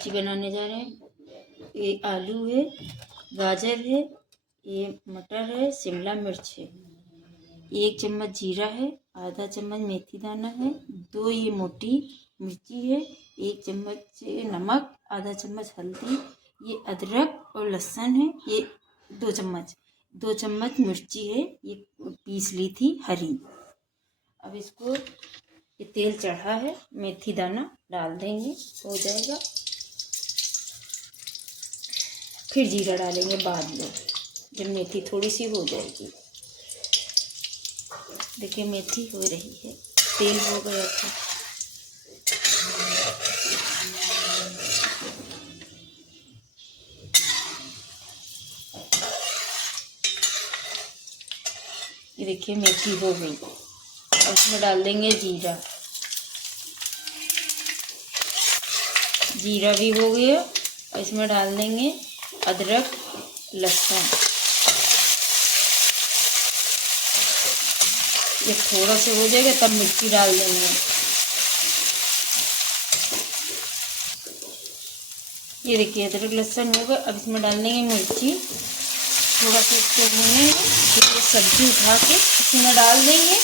सब्जी बनाने जा रहे हैं। ये आलू है, गाजर है, ये मटर है, शिमला मिर्च है, 1 चम्मच जीरा है, आधा चम्मच मेथी दाना है, 2 ये मोटी मिर्ची है, 1 चम्मच नमक, आधा चम्मच हल्दी, ये अदरक और लहसुन है, ये 2 चम्मच मिर्ची है, ये पीस ली थी हरी। अब इसको ये तेल चढ़ा है, मेथी दाना डाल देंगे, हो जाएगा। फिर जीरा डालेंगे बाद में, जब मेथी थोड़ी सी हो जाएगी। देखिए मेथी हो रही है, तेल हो गया था। ये देखिए मेथी हो गई और इसमें डाल देंगे जीरा। जीरा भी हो गया और इसमें डाल देंगे अदरक लहसुन। ये थोड़ा सा हो जाएगा तब मिर्ची डाल देंगे। ये देखिए अदरक लहसुन हो गया। अब इसमें डाल देंगे मिर्ची, थोड़ा सा इसको भूनेंगे, फिर ये सब्जी उठा के इसमें डाल देंगे।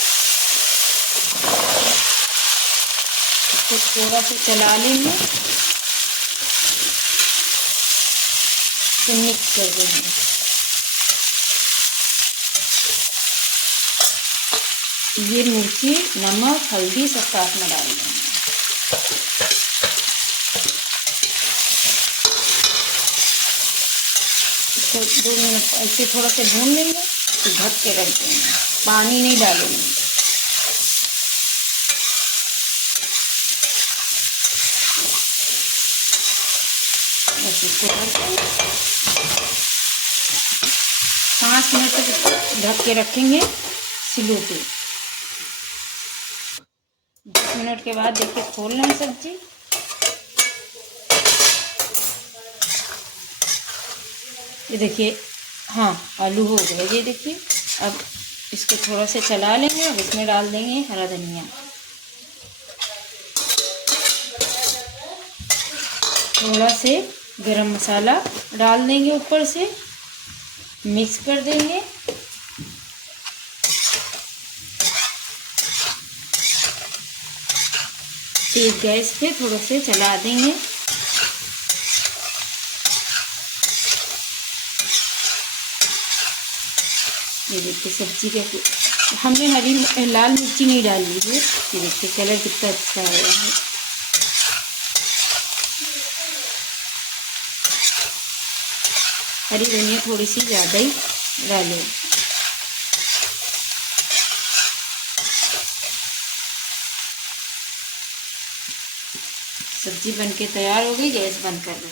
इसको थोड़ा सा चला लेंगे, तो मिक्स कर देंगे। ये मिर्ची, नमक, हल्दी सब साथ में डाल देंगे। इसको 2 मिनट ऐसे थोड़ा सा भून लेंगे, तो ढक के रख देंगे, पानी नहीं डालेंगे। बस इसको 5 मिनट तक इसको ढक के रखेंगे स्लो पे। 10 मिनट के बाद देखिए खोल लें सब्जी। ये देखिए हाँ आलू हो गए। ये देखिए अब इसको थोड़ा सा चला लेंगे। अब इसमें डाल देंगे हरा धनिया, थोड़ा से गरम मसाला डाल देंगे ऊपर से, मिक्स कर देंगे। तेज गैस पे थोड़ा से चला देंगे। ये देखिए सब्जी का हमने लाल मिर्ची नहीं डाली है। ये देखिए कलर कितना अच्छा आया है। हरी धनिया थोड़ी सी ज़्यादा ही डालें। सब्जी बनके तैयार हो गई। गैस बंद कर दें।